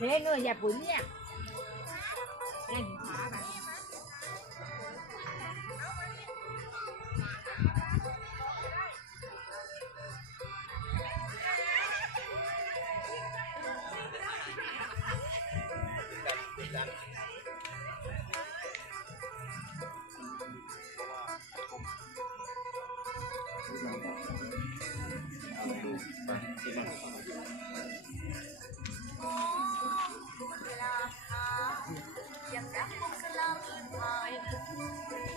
thế người nhà bún nha đây phá bạnยังรักคงสลับผ่านหั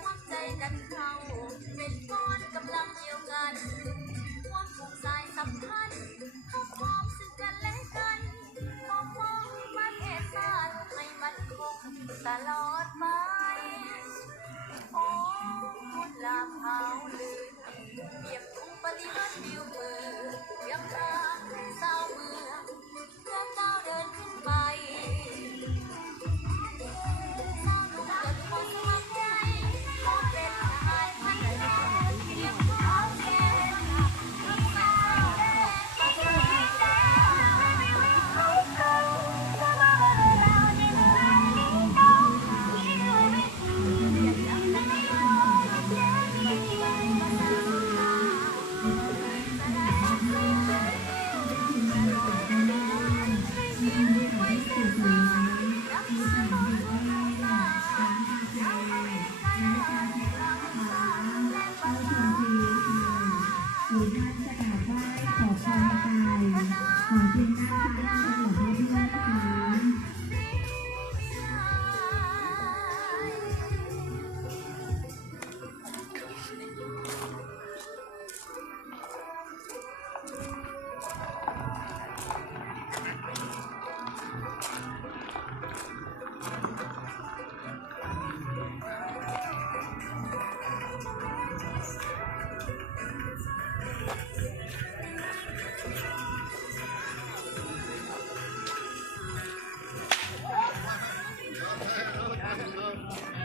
วใจกันเข้าเป็นก้อนกำลังเดียวกันห่วงผูกสายสัมพันธ์พบพร้อมซึ่งกันและกันปกป้องประเทศชาติให้มันคงตลอดไปโอ้บุญลาภาวลือเปี่ยมทุ่งปฏิวัติวิวเมืองยังพาเศร้าเมืองเดินก้าวเดินขึ้นไป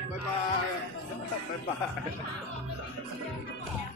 Bye bye. Bye bye.